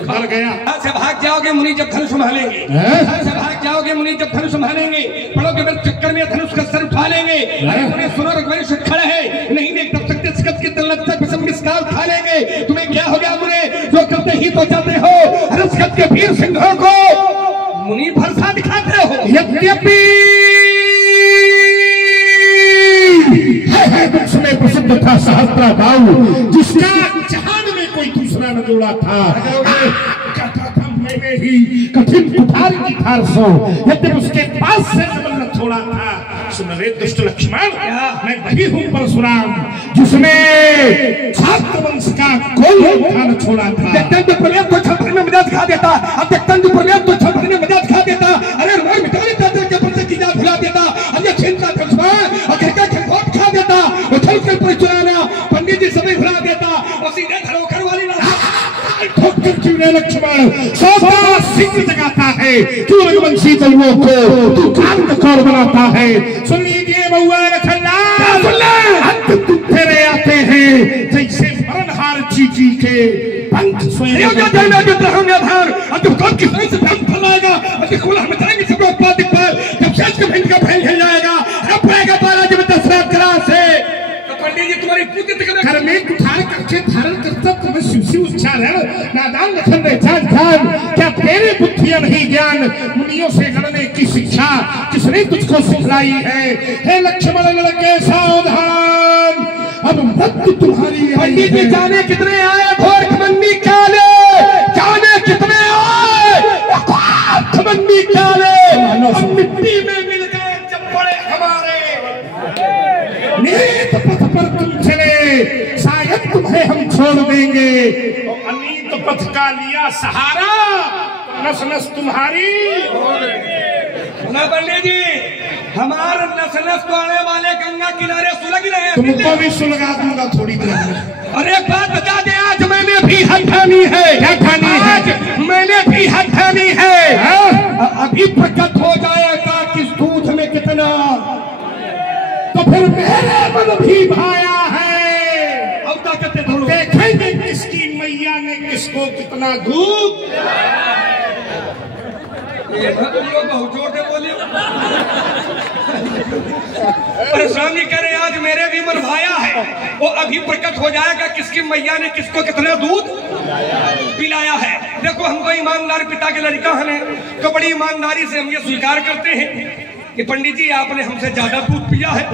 मर गया। से भाग जाओगे मुनि जब धनुष संभालेंगे, से भाग जाओगे मुनि जब धनुष संभालेंगे, पढ़ोगे मेरे चक्कर में धनुष का सर उठा लेंगे। अरे सुनो रघुवीर खड़ा है, नहीं नहीं तब तक सिकत की तलत तक कसम किसका उठा लेंगे। तुम्हें क्या हो गया मुने, जो करते ही तो जाते हो। हर सिकत के वीर सिंहों को मुनि भरसा दिखाते हो। यद्यपि उसमें प्रसिद्ध था सहस्त्रा बाहु, जिसका जहान में कोई दूसरा न जोड़ा था। मैंने ही कठिन कुठार की थार सो, यद्यपि उसके पास से न छोड़ा था। सुन रे दुष्ट लक्ष्मण, मैं वही हूँ परशुराम, जिसने छात्र वंश का कोई न छोड़ा था। तो छात्र में मजा दिखा देता, अब तो छात्र में मजा दिखा देता। अरे रोड मिटा देता, की जात भुला देता, अब ये छीनता खा देता, और छल कर पर चुराना पंडित जी सभी भुला देता, और सीधे धरोहर वाली लक्ष्मण सौदा सिंह जगाता है, तू रघुवंशी कौओं को तू कान कौर बनाता है। सुन लीजिए बउआ लखनलाल, तेरे आते हैं जैसे मरणहार चींटी के पंख स्वयं घर में कुठार करके धारण करता तुम्हें शिव उच्चारण। नादान लखन रे जान जान, क्या तेरे बुद्धियां नहीं ज्ञान, मुनियों से लड़ने की शिक्षा किसने तुझको सिखलाई है। हे लक्ष्मण लड़के सावधान, अब मृत्यु तुम्हारी। पंडित जी जाने कितने आए घोर खमंडी काले, जाने कितने आए खमंडी काले, हम मिट्टी में मिल गए जब पड़े हमारे। नीत पथ पर तुम चले, शायद तुम्हें हम छोड़ देंगे। और अनीत पथ का लिया सहारा, नस नस तुम्हारी। पंडित जी हमारे नस नस तो आने वाले गंगा किनारे सुलग रहे हैं। तुमको भी सुलगा दूंगा थोड़ी देर में। और एक बात बता दे, आज मैंने भी हद ठानी है। क्या ठानी है? मैंने भी हद ठानी है। अभी प्रकट हो जाएगा किस दूध में कितना, तो फिर मेरे मन भी भाया है। अब क्या कहते थे, देखेंगे किसकी मैया ने किसको कितना दूध। बहुत जोर से बोलिए। परशुराम जी कह रहे आज मेरे भी मन भाया है, वो अभी प्रकट हो जाएगा किसकी मैया ने किसको कितना दूध पिलाया है। देखो हमको ईमानदार पिता के लड़का है, तो बड़ी ईमानदारी से हम ये स्वीकार करते हैं कि पंडित जी आपने हमसे ज्यादा दूध पिया है।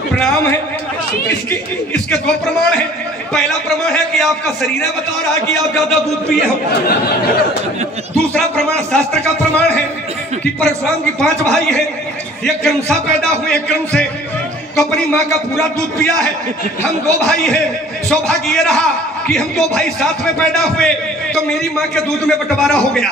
प्रणाम है। इसके दो प्रमाण है। पहला प्रमाण है कि आपका शरीर बता रहा है कि आप ज्यादा दूध पिए हो। दूसरा प्रमाण शास्त्र का प्रमाण है कि परशुराम की 5 भाई है, एक क्रमशः पैदा हुए, एक क्रम से तो अपनी माँ का पूरा दूध पिया है। हम 2 भाई हैं, सौभाग्य ये रहा कि हम 2 भाई साथ में पैदा हुए, तो मेरी माँ के दूध में बंटवारा हो गया।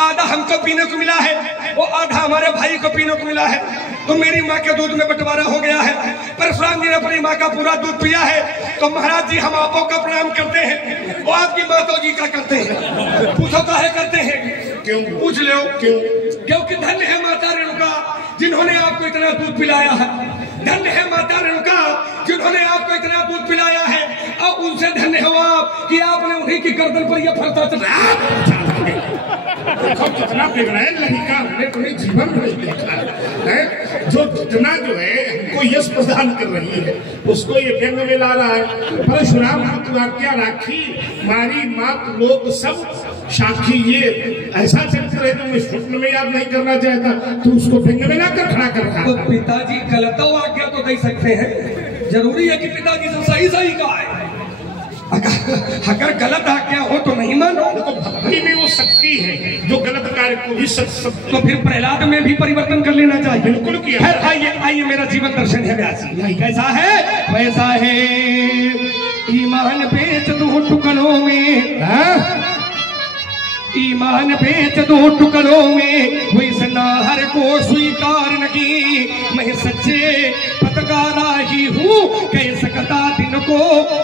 आधा हमको पीने को मिला है, वो आधा हमारे भाई को पीने को मिला है, तो मेरी माँ के दूध में बंटवारा हो गया है। परशुराम जी ने अपनी माँ का पूरा दूध पिया है, तो महाराज जी हम आपको का प्रणाम करते हैं, वो आपकी माता जी का करते हैं। पूछो काहे करते हैं? क्यों? पूछ लो क्यों? क्योंकि धन्य है माता रेणुका जिन्होंने आपको इतना दूध पिलाया है। धन्य है माता रेणुका जिन्होंने आपको इतना दूध पिलाया है, और उनसे धन्य हो आप कि आपने उन्हीं की गर्दन पर यह फरता चढ़ाया। कितना बिगड़ा है लड़का, हमने तुम्हें जीवन में नहीं देखा है। जो जितना जो है हमको यश प्रदान कर रही है, उसको ये व्यंग में ला रहा है। परशुराम तू आज्ञा राखी, मारी मात लोग सब साक्षी। ये ऐसा चरित्र है जो मैं स्वप्न में याद नहीं करना चाहता, तू उसको व्यंग में लाकर खड़ा कर रहा। तो पिताजी गलत आज्ञा तो दे सकते हैं, जरूरी है कि पिताजी से सही सही कहा है। अगर गलत आज्ञा हो तो नहीं मानो। देखो भक्ति में वो शक्ति है जो गलत कार्य को भी तो फिर प्रहलाद में भी परिवर्तन कर लेना चाहिए। बिल्कुल किया। आइए आइए मेरा जीवन दर्शन है व्यास जी। कैसा है? वैसा है ईमान बेच 2 टुकड़ों में, ईमान बेच 2 टुकड़ों में, हुई सनाहर को स्वीकार नहीं। मैं सच्चे पतकारा ही हूँ, कह सकता दिन को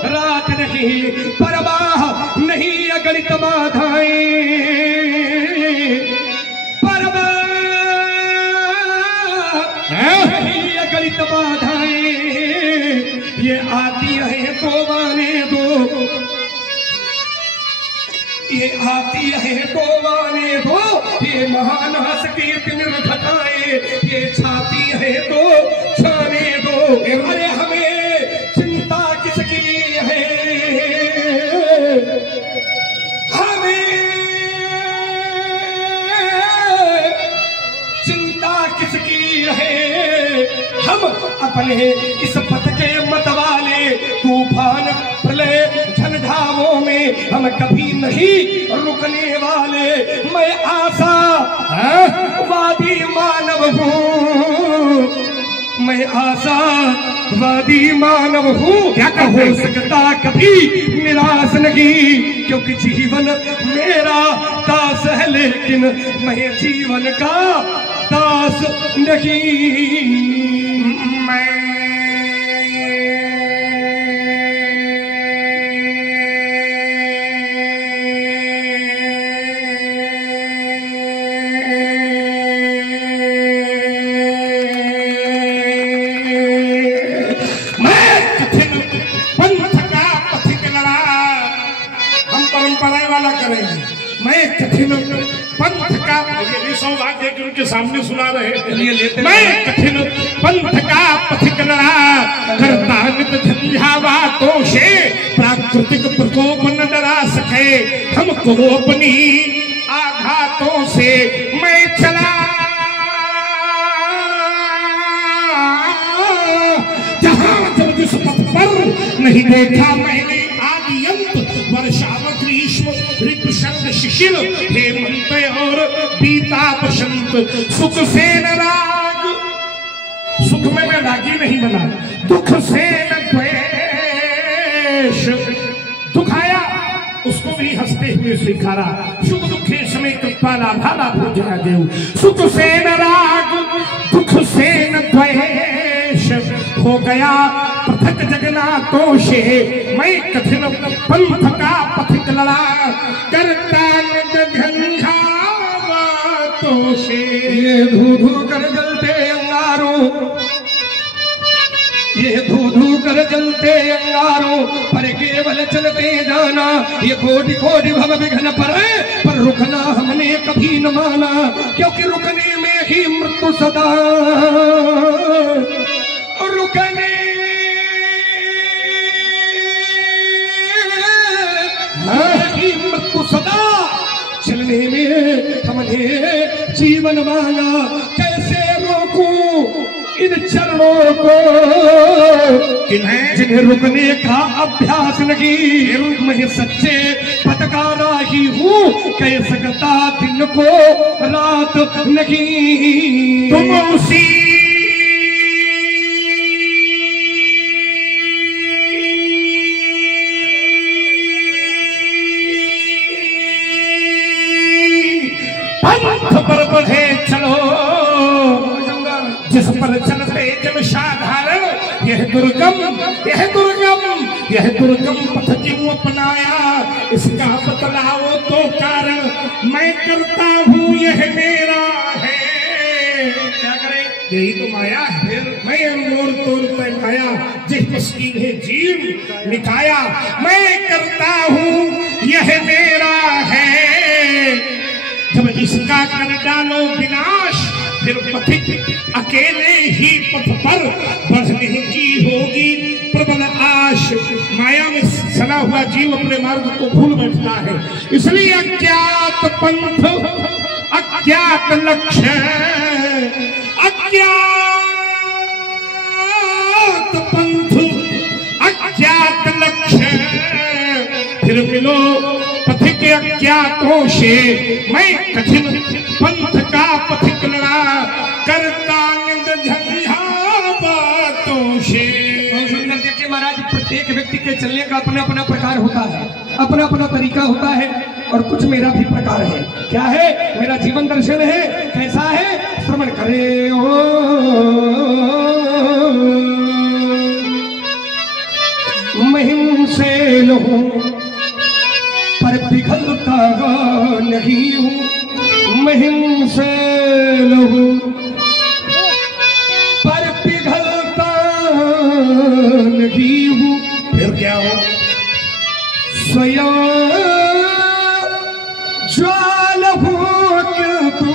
रात नहीं। परवाह नहीं अगणित बाधाएं, परवाह नहीं अगणित बाधाएं, ये आती है तो आने दो। ये आती है तो आने दो, ये महान हंस कीर्ति निर्घटाए, ये छाती है तो छाने दो। अरे हमें चिंता किसकी है, हमें चिंता किसकी है, हम अपने इस पथ के मतवाले तूफान प्रलय झंझावों में हम कभी नहीं रुकने वाले। मैं आशा वादी मानव हूँ, मैं आशावादी मानव हूँ, क्या हो सकता कभी निराश नहीं, क्योंकि जीवन मेरा दास है लेकिन मैं जीवन का दास नहीं। मैं कठिन पंथ का, ये भी सौभाग्य कि उनके सामने सुना रहे हैं। मैं कठिन पंथ का पथिक लड़ा, करता नित झंझावातों से, प्राकृतिक प्रकोप न डरा सके हमको अपनी आघातों से। मैं चला जहां जब जिस पथ पर नहीं देखा मैंने आदि अंत, वर्षा ग्रीष्म ऋतु शरद शिशिर हेमंत और बीता बसंत, सुख से न राग, सुख में मैं रागी नहीं बना, दुख से न द्वेष, दुख आया उसको भी हंसते हुए स्वीकारा, सुख दुखे समय कृपाला भाला पूजा देव। सुख से न राग, दुख से न द्वेष, हो गया पथक जगन्नाथों से। मैं कठिन पंथ का पथिक लड़ा, करता झंझावातों से। ये धू धू कर जलते अंगारों, ये धू धू कर जलते अंगारों पर केवल चलते जाना, ये कोटि कोटि भव विघ्न पर रुकना हमने कभी न माना, क्योंकि रुकने में ही मृत्यु सदा, रुकने ही मृत्यु सदा, चलने में हमने जीवन मांगा। कैसे रोकूं इन चरणों को जिन्हें रुकने का अभ्यास नहीं, मैं सच्चे पथ का राही हूँ, कह सकता दिन को रात नहीं। तुम उसी पंथ पर बढ़े चलो जिस पर चलते जब साधारण, यह दुर्गम यह दुर्गम यह दुर्गम पथ क्यों अपनाया, इसका बतलाओ तो कारण। मैं करता हूँ यह मेरा है, क्या करे यही तो माया है। मैं मोर तोड़ पे माया जिस मस्की ने जीव मिटाया। मैं करता हूँ यह मेरा है, जब इसका कर डालो विनाश, फिर पथिक अकेले ही पथ पर बढ़ने की होगी प्रबल आश। माया में सना हुआ जीव अपने मार्ग को भूल बैठता है, इसलिए अज्ञात पंथ अज्ञात लक्ष्य, अज्ञात पंथ अज्ञात लक्ष्य, फिर मिलो पथिक अज्ञातों से। मैं कठिन पंथ का पथिक लड़ा, करता झंझावातों से। बहुत सुंदर देखिए महाराज, प्रत्येक व्यक्ति के चलने का अपना अपना प्रकार होता है, अपना अपना तरीका होता है, और कुछ मेरा भी प्रकार है। क्या है? मेरा जीवन दर्शन है। कैसा है? श्रवण करे ओ महिम से लहूं पर पिघलता नहीं हूँ, महिम से लहूं पर पिघलता नहीं हूँ। फिर क्या हो? स्वयं ज्वाल हूँ किंतु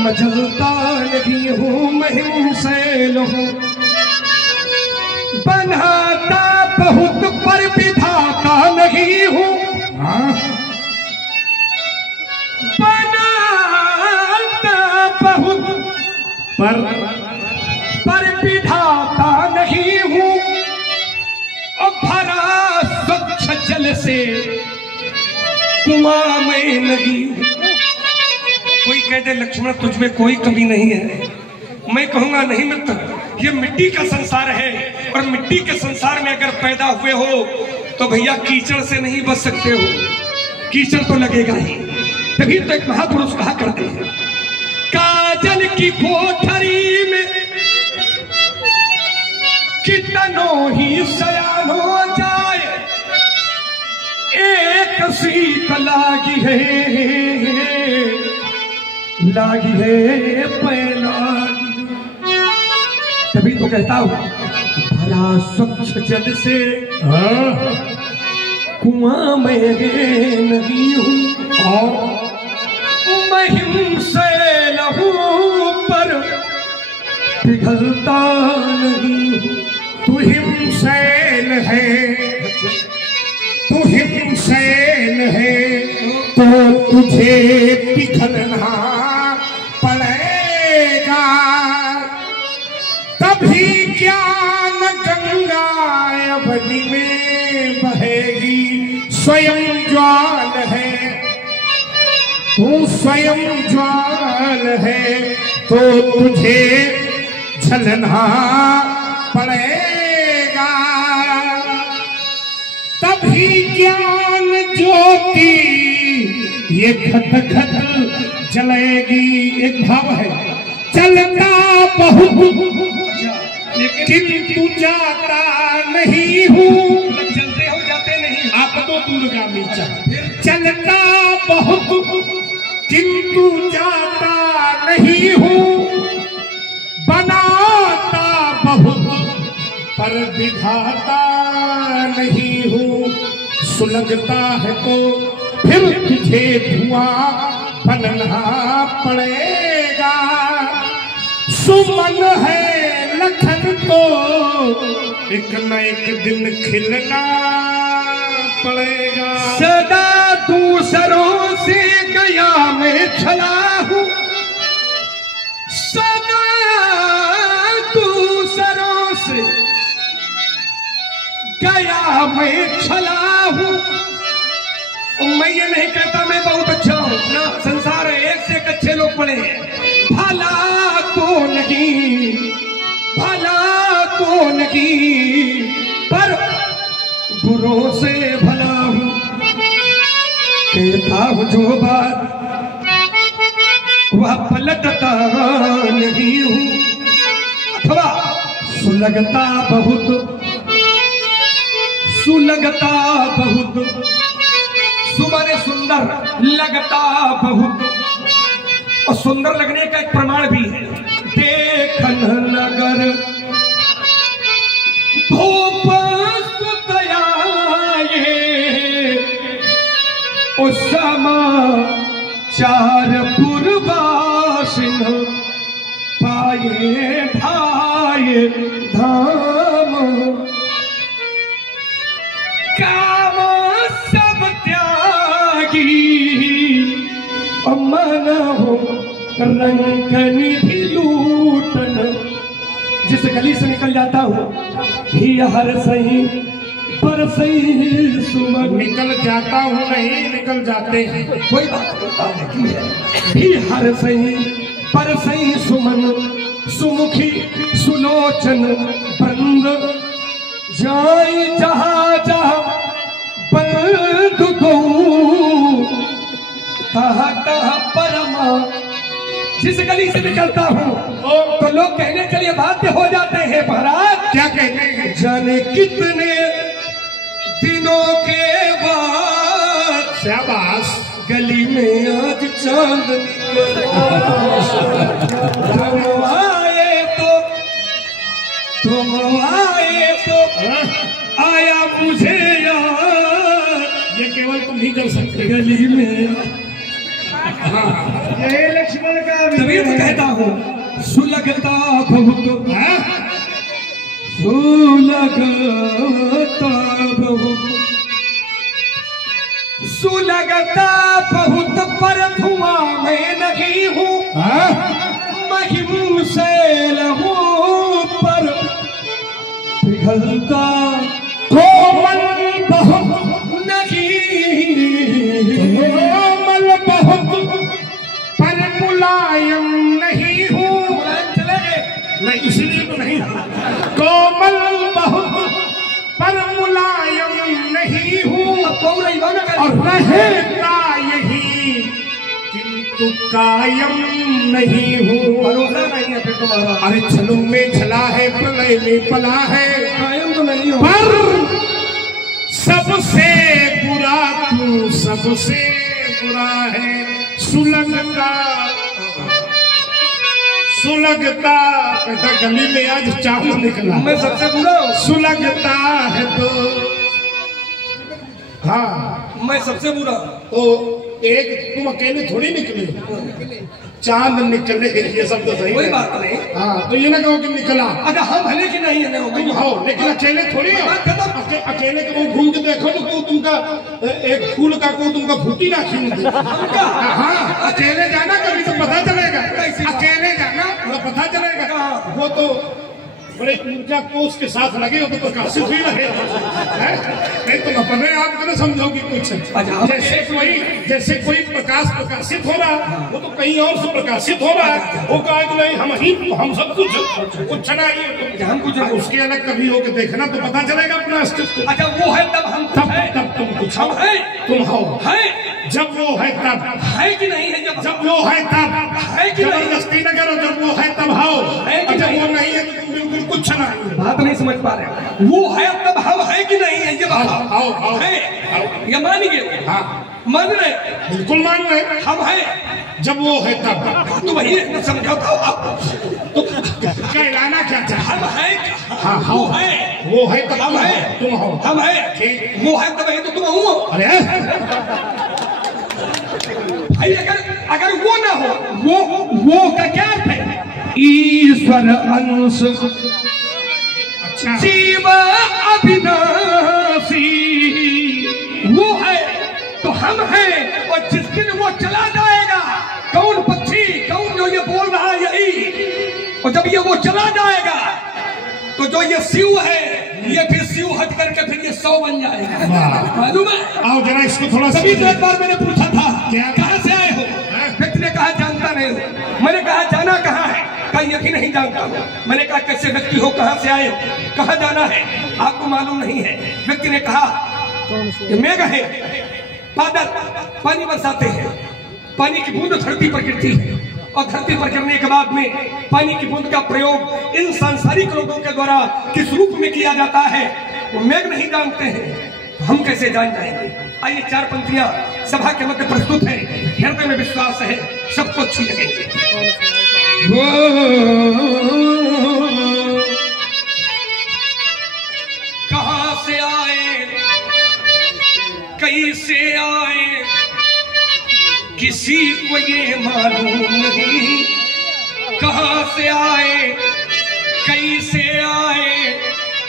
मजलता नहीं हूँ, महिम सैल हूँ। बनाता बहुत पर विधाता नहीं हूँ, बनाता बहुत पर विधाता नहीं हूँ। और भरा स्वच्छ जल से कुआं में नहीं हूँ। कोई कह दे लक्ष्मण तुझ में कोई कमी नहीं है, मैं कहूंगा नहीं मित्र, ये मिट्टी का संसार है और मिट्टी के संसार में अगर पैदा हुए हो तो भैया कीचड़ से नहीं बच सकते हो, कीचड़ तो लगेगा ही। तभी तो एक महापुरुष कहा करते हैं, काजल की कोठरी में कितनों ही सयान हो जाए, एक सीख लागी है पैलागी। तभी तो कहता हूं भला स्वच्छ जल से कुआं में नहीं हूं, और महिम से लहू पर पिघलता नहीं हूं। तू हिमशैल है, तू हिमशैल है, तो तुझे पिघलना पड़ेगा। तभी ज्ञान गंगा अवधि में बहेगी। स्वयं ज्वाल है, तू स्वयं ज्वाल है, तो तुझे झलना पड़ेगा। तभी ज्ञान ज्योति ये खट खट जलेगी। एक भाव है, चलता बहुत किंतु जाता नहीं हूँ। चलते हो जाते नहीं, आप तो दूरगामी चलता बहुत किंतु जाता नहीं हूँ। बनाता बहुत पर विधाता नहीं हूँ। सुलगता है तो फिर तुझे धुआं बनना पड़ेगा। सुमन है लखन तो एक न एक दिन खिलना पड़ेगा। सदा दूसरों से गया मैं छला हूँ, सदा दूसरों से गया मैं छला हूँ। मैं ये नहीं कहता मैं बहुत अच्छा हूँ ना, संसार है एक से एक अच्छे लोग पड़े हैं। भला तो नहीं, भला तो नहीं, पर बुरों से भला हूँ। कहता हूँ जो बात वह पलटता नहीं हूँ। अथवा सुलगता बहुत, सुलगता बहुत, सुबह सुंदर लगता बहुत। और सुंदर लगने का एक प्रमाण भी है, देखन नगर भूप सुतया उस समाचार पूर्वासिन पाए भाए धाम। काम सब त्यागी मन हो रंग निधि लूटन। जिस गली से निकल जाता हूँ ही हर सही पर सही सुमन। निकल जाता हूँ नहीं, निकल जाते हैं, कोई बात नहीं है। ही हर सही पर सही सुमन, सुमुखी सुलोचन बंद जाई जहाँ जहाँ बंद को कहा परमा। जिस गली से निकलता हूँ तो लोग कहने के लिए बाध्य हो जाते हैं, महाराज क्या कहते हैं? जाने कितने दिनों के बाद शाबाश, गली में आज चांद निकला। तुम आए तो आया मुझे याद। ये केवल तुम ही कर सकते गली में। हाँ ये लक्ष्मण का तभी तो कहता हूँ सुलगता बहुत, हाँ? सुलगता बहुत, सुलगता बहुत पर धुआं मैं नहीं हूँ, हाँ? महिम से लहू पर पिघलता कोमल बहुत नहीं, कोमल बहुत पर मुलायम नहीं हूँ। नहीं इसीलिए तो नहीं कोमल बहुत पर मुलायम नहीं हूँ, और रहता यही किंतु कायम नहीं हूँ। भरोसा नहीं है फिर तुम्हारा। अरे छलों में छला है, प्रलय में पला है, कायम तो नहीं हो। पर सबसे बुरा तू सबसे बुरा है। सुलगता सुलगता कहता गली में आज चावल निकला, मैं सबसे बुरा हूँ। सुलगता है तो हाँ मैं सबसे बुरा। तो एक तुम अकेले थोड़ी निकले, चांद निकले, ये सब तो सही कोई है। बात नहीं। हाँ तो ये ना कहो कि निकला, अगर हम भले की नहीं है तुम हो लेकिन अकेले थोड़ी हो। अकेले के वो घूम के देखो तो कोई तुमका एक फूल का कोई तुमका फूटी ना खींच दे। हाँ अकेले जाना कभी तो पता चलेगा, अकेले जाना तो पता चलेगा। वो तो बड़े ऊर्जा कोष के साथ लगे हो तो प्रकाशित ही रहे, नहीं तो अपने आप को समझोगी कुछ। जैसे कोई प्रकाश प्रकाशित हो रहा वो तो कहीं और से प्रकाशित हो रहा है, वो कहा कि नहीं हम सब कुछ नहीं, हम कुछ उसके अलग कभी होके देखना तो पता चलेगा अपना अस्तित्व। अच्छा वो है तब हम तब तुम कुछ हो, तुम हो है, जब वो है तब है कि नहीं है, जब वो है तब है कि जबरदस्ती न करो, जब वो है तब हो, जब वो नहीं है तो तुम बिल्कुल कुछ नहीं। बात नहीं समझ पा रहे। वो है तब हम है कि नहीं है, ये आओ है ये मानिए। हाँ मान रहे, बिल्कुल मान रहे। हम है जब वो है तब तो वही समझौता आप तो कहलाना क्या चाहे। हम है, हाँ वो है तब हम है, तुम हो, हम है, वो है तब है तो तुम हो। अरे भाई अगर वो ना हो, वो का क्या अर्थ है? ईश्वर अंश अच्छा जीव अविनाशी, वो है तो हम हैं। और जिस दिन वो चला जाएगा, कौन पक्षी कौन जो ये बोल रहा है यही, और जब ये वो चला जाएगा तो जो ये शिव है ये फिर शिव हट करके फिर ये 100 बन जाएगा। मालूम है? आओ जरा इसको थोड़ा तभी तो एक बार मैंने पूछा था क्या? कहाँ से आए हो? व्यक्ति ने कहा जानता नहीं हो। मैंने कहा जाना कहाँ है? कहा यही नहीं जानता हूँ। मैंने कहा कैसे व्यक्ति हो, कहाँ से आए हो, कहाँ जाना है, आपको मालूम नहीं है? व्यक्ति ने कहा ये मेघ है, बादल पानी बरसाते हैं, पानी की बूंद धरती पर गिरती है, और धरती पर गिरने के बाद में पानी की बूंद का प्रयोग इन सांसारिक लोगों के द्वारा किस रूप में किया जाता है वो मेघ नहीं जानते हैं, हम कैसे जान जाएंगे? आइए 4 पंक्तियां सभा के मध्य प्रस्तुत है। हृदय में विश्वास है सबको अच्छी लगेंगे। कहां से आए कैसे आए किसी को ये मालूम नहीं, कहां से आए कैसे आए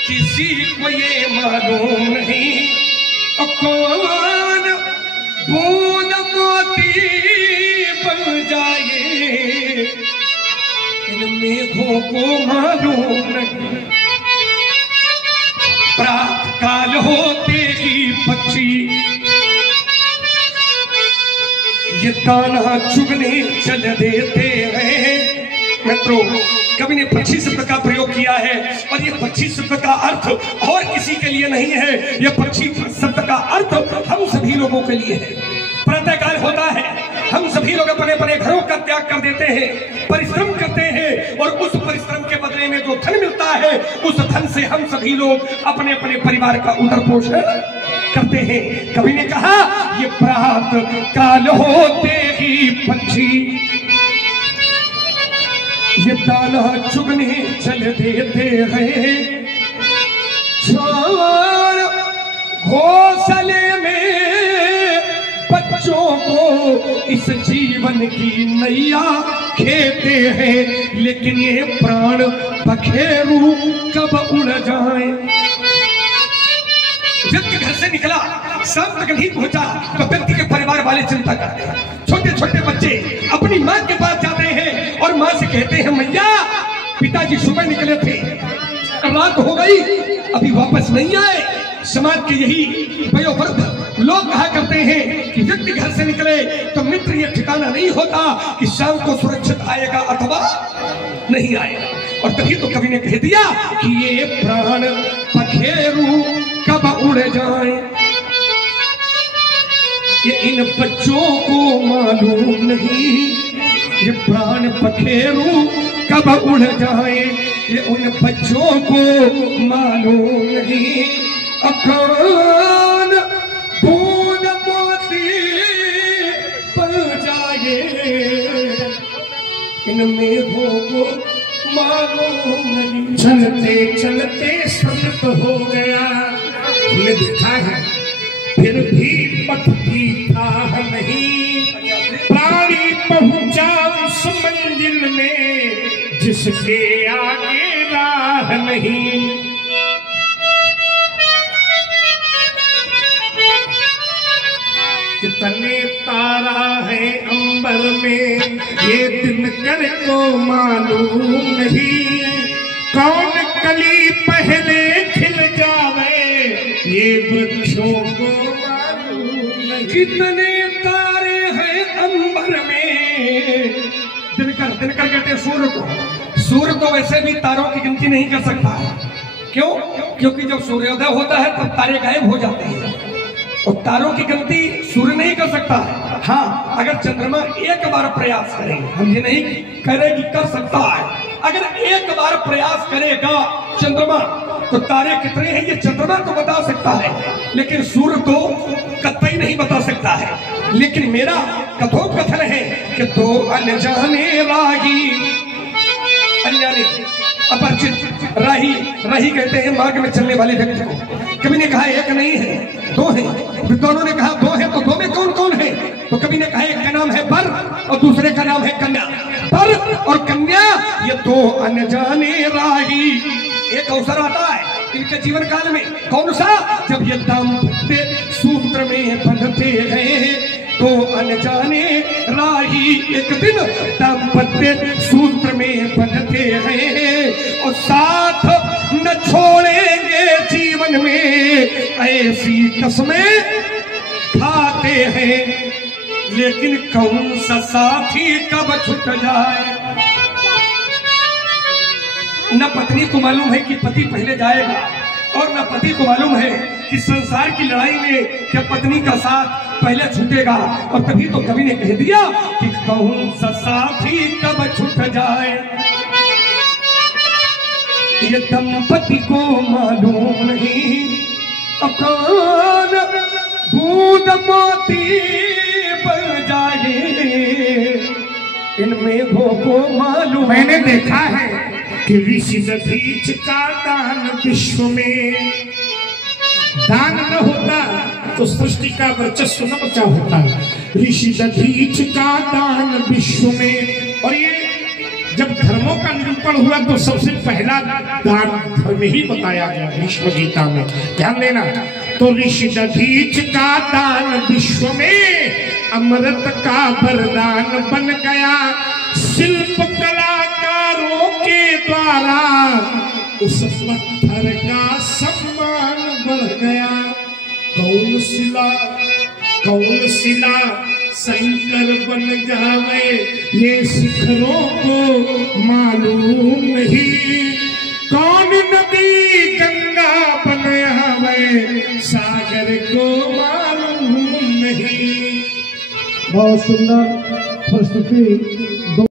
किसी को ये मालूम नहीं। कौन बूंद मोती बन जाए इन मेघों को मालूम नहीं। प्रातः काल होते ही पक्षी ये दाना चुगने चल देते हैं। मित्रों कवि ने पक्षी शब्द का प्रयोग किया है, और ये पक्षी शब्द का अर्थ और किसी के लिए नहीं है, ये पक्षी शब्द का अर्थ हम सभी लोगों के लिए है। प्रातःकाल होता है, हम सभी लोग अपने अपने घरों का त्याग कर देते हैं, परिश्रम करते हैं, और उस परिश्रम के बदले में जो धन मिलता है उस धन से हम सभी लोग अपने अपने परिवार का उदर पोषण करते हैं। कवि ने कहा ये प्रातः काल होते ही पक्षी ये दाना चुगने चल देते हैं। छोड़ घोंसले में इस जीवन की नैया खेते हैं, लेकिन ये प्राण पखेरु कब उड़ जाए। व्यक्ति घर से निकला, शाम तक नहीं पहुंचा तो व्यक्ति के परिवार वाले चिंता करते हैं। छोटे छोटे बच्चे अपनी माँ के पास जाते हैं और माँ से कहते हैं, मैया पिताजी सुबह निकले थे, रात हो गई, अभी वापस नहीं आए। समाज के यही वयोवृद्ध लोग कहा करते हैं कि व्यक्ति घर से निकले तो मित्र ये ठिकाना नहीं होता कि शाम को सुरक्षित आएगा अथवा नहीं आएगा। और तभी तो कवि ने कह दिया कि ये प्राण पखेरु कब उड़ जाए। ये इन बच्चों को मालूम नहीं, ये प्राण पखेरु कब उड़ जाए, ये उन बच्चों को मालूम नहीं। अकान बूंद मोती पड़ जाए, इन मेघों को मालूम नहीं। चलते चलते संत हो गया, हमने देखा है, फिर भी पथ की था नहीं। प्राणी पहुंचा उस मंजिल में जिसके आगे राह नहीं। कितने तारा है अंबर में ये दिनकर को मालूम नहीं। कौन कली पहले खिल जावे ये वृक्षों को मालूम नहीं। कितने तारे हैं अंबर में, दिनकर दिनकर कहते सूर्य को। सूर्य तो वैसे भी तारों की गिनती नहीं कर सकता है। क्यों? क्योंकि जब सूर्योदय होता है तब तारे गायब हो जाते हैं और तारों की गिनती सूर्य नहीं कर सकता है। हाँ, अगर चंद्रमा एक बार प्रयास करे, हम ये नहीं कह रहे कि कर सकता है, अगर एक बार प्रयास करेगा चंद्रमा तो तारे कितने हैं ये चंद्रमा तो बता सकता है, लेकिन सूर्य तो कतई नहीं बता सकता है। लेकिन मेरा कथोपकथन है कि दो अनजाने राही, अनजाने अपरिचित राही, राही कहते हैं मार्ग में चलने वाले व्यक्ति को। कभी ने कहा एक नहीं है दो हैं, दोनों ने कहा दो है, तो दो में कौन कौन है? तो कभी ने कहा एक का नाम है बर और दूसरे का नाम है कन्या। बर और कन्या ये दो अनजाने राही। एक अवसर आता है इनके जीवन काल में, कौन सा? जब ये दाम्पत्य सूत्र में बंधते हैं। तो अनजाने राही एक दिन दाम्पत्य सूत्र में बंधते हैं और साथ न छोड़ेंगे जीवन में, ऐसी कसमें खाते हैं। लेकिन कौन सा साथी कब छूट जाए। न पत्नी को मालूम है कि पति पहले जाएगा और न पति को मालूम है कि संसार की लड़ाई में क्या पत्नी का साथ पहले छूटेगा। और तभी तो कवि ने कह दिया कि कौन सा साथी कब छूट जाए, ये दंपति को मालूम नहीं। अकान बूंद मोती पड़ जाए, इन मेघों को मालूम। मैंने देखा है कि ऋषि दधीच का दान विश्व में, दान न होता तो सृष्टि का वर्चस्व न बचा होता। ऋषि दधीच का दान विश्व में, और ये जब धर्मों का निरूपण हुआ तो सबसे पहला दान धर्म ही बताया गया भीष्म गीता में, ध्यान देना। तो ऋषि दधीच का दान विश्व में अमृत का वरदान बन गया। शिल्प कलाकारों के द्वारा उस पत्थर का सम्मान बढ़ गया। कौन सिला शंकर बन जावे ये शिखरों को मालूम नहीं। कौन नदी गंगा बन आवे सागर को मालूम नहीं। बहुत सुंदर प्रस्तुति